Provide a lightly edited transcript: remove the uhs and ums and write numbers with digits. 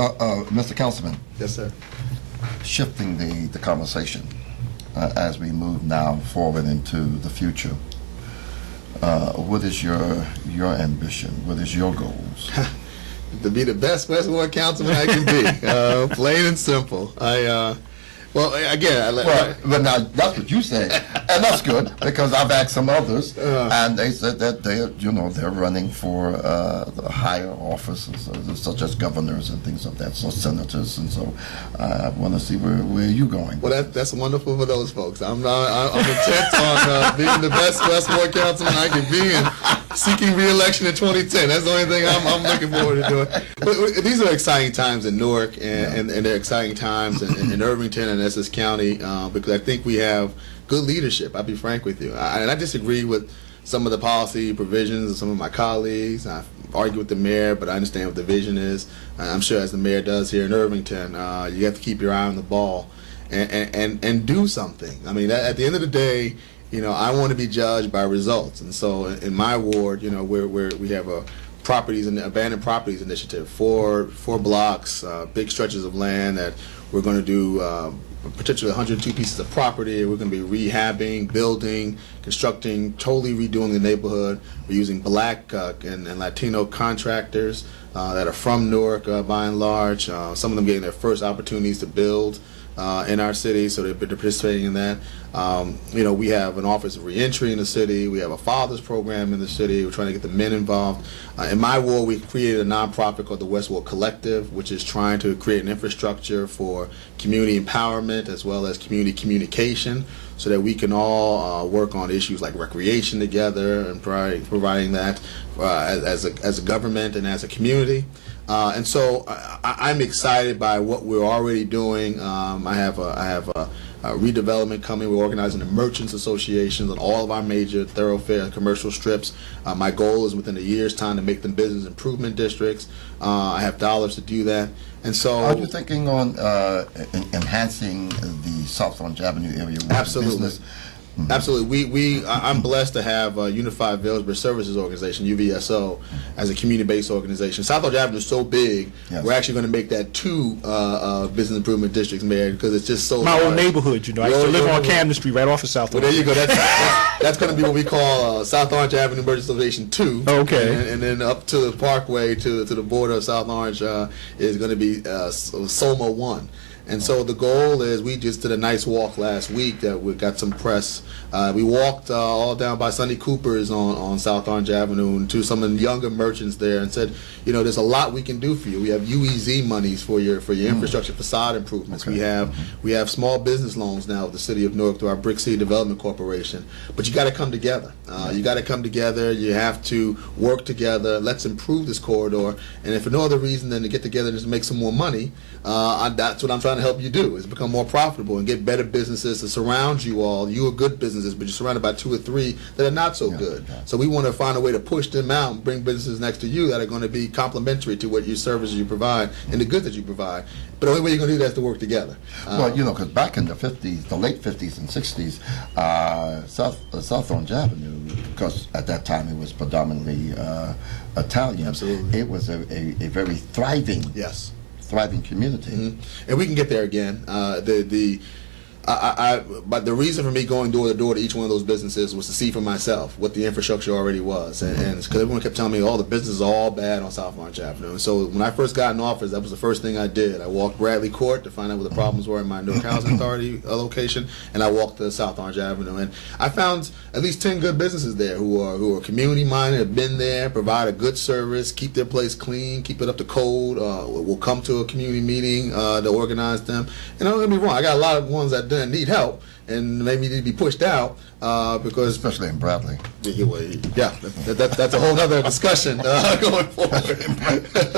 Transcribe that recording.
Mr. Councilman, Yes, sir. shifting the conversation as we move now forward into the future, what is your ambition? What is your goals? To be the best West Ward councilman I can be, plain and simple. Well, again, But now that's what you say, and that's good because I've asked some others, and they said that they're running for the higher offices, such as governors and things like that, so senators, and so I want to see where you're going. Well, that's wonderful for those folks. I'm intent on being the best West Ward councilman I can be and seeking re-election in 2010. That's the only thing I'm looking forward to doing. But these are exciting times in Newark, and they're exciting times in Irvington and Essex County, because I think we have good leadership. I'll be frank with you. And I disagree with some of the policy provisions of some of my colleagues. I argue with the mayor, but I understand what the vision is. I'm sure as the mayor does here in Irvington, you have to keep your eye on the ball and do something. I mean, at the end of the day, I want to be judged by results. And so in my ward, we have a abandoned properties initiative, four blocks, big stretches of land that we're going to do potentially 102 pieces of property. We're going to be rehabbing, building, constructing, totally redoing the neighborhood. We're using black and Latino contractors that are from Newark by and large. Some of them getting their first opportunities to build in our city, so they're participating in that. We have an office of reentry in the city. We have a fathers program in the city. We're trying to get the men involved. In my ward, we created a nonprofit called the Westward Collective, which is trying to create an infrastructure for community empowerment as well as community communication, so that we can all work on issues like recreation together and providing that as a government and as a community. And so I'm excited by what we're already doing. I have a redevelopment coming. We're organizing the merchants associations on all of our major thoroughfare commercial strips. My goal is within a year's time to make them business improvement districts. I have dollars to do that. And so, are you thinking on enhancing the South Orange Avenue area with absolutely. business? Mm-hmm. Absolutely. I'm blessed to have Unified Village Services Organization, UVSO, as a community-based organization. South Orange Avenue is so big, yes. We're actually going to make that 2 business improvement districts, Mayor, because it's just so my large. old neighborhood, I used to live on Camden Street right off of South Orange. Well, there you go. That's going to be what we call South Orange Avenue Emergency Association 2. Okay. And then up to the Parkway, to the border of South Orange, is going to be SOMA 1. And so the goal is, we just did a nice walk last week that we got some press. We walked all down by Sonny Cooper's on South Orange Avenue and to some of the younger merchants there and said, there's a lot we can do for you. We have UEZ monies for your infrastructure facade improvements. Okay. We have small business loans now with the City of Newark through our Brick City Development Corporation. But you got to come together. You got to come together. You have to work together. Let's improve this corridor. And if for no other reason than to get together and just make some more money, that's what I'm trying to help you do, is become more profitable and get better businesses to surround you all. You are good businesses, but you're surrounded by 2 or 3 that are not so good. Yeah. So we want to find a way to push them out and bring businesses next to you that are going to be complementary to what your services you provide and the goods that you provide. But the only way you're going to do that is to work together. Well, because back in the 50s, the late 50s and 60s, South Orange Avenue, because at that time it was predominantly Italian. Absolutely. It was a very thriving. Yes. Thriving community. Mm-hmm. And we can get there again. But the reason for me going door to door to each one of those businesses was to see for myself what the infrastructure already was, and because everyone kept telling me, the businesses are all bad on South Orange Avenue. And so when I first got in office, that was the first thing I did. I walked Bradley Court to find out what the problems were in my Newark Housing Authority location, and I walked to South Orange Avenue, and I found at least 10 good businesses there who are community minded, have been there, provide a good service, keep their place clean, keep it up to code. Will come to a community meeting to organize them. And don't get me wrong, I got a lot of ones that need help and maybe need to be pushed out because, especially in Bradley. Yeah, that's a whole other discussion going forward.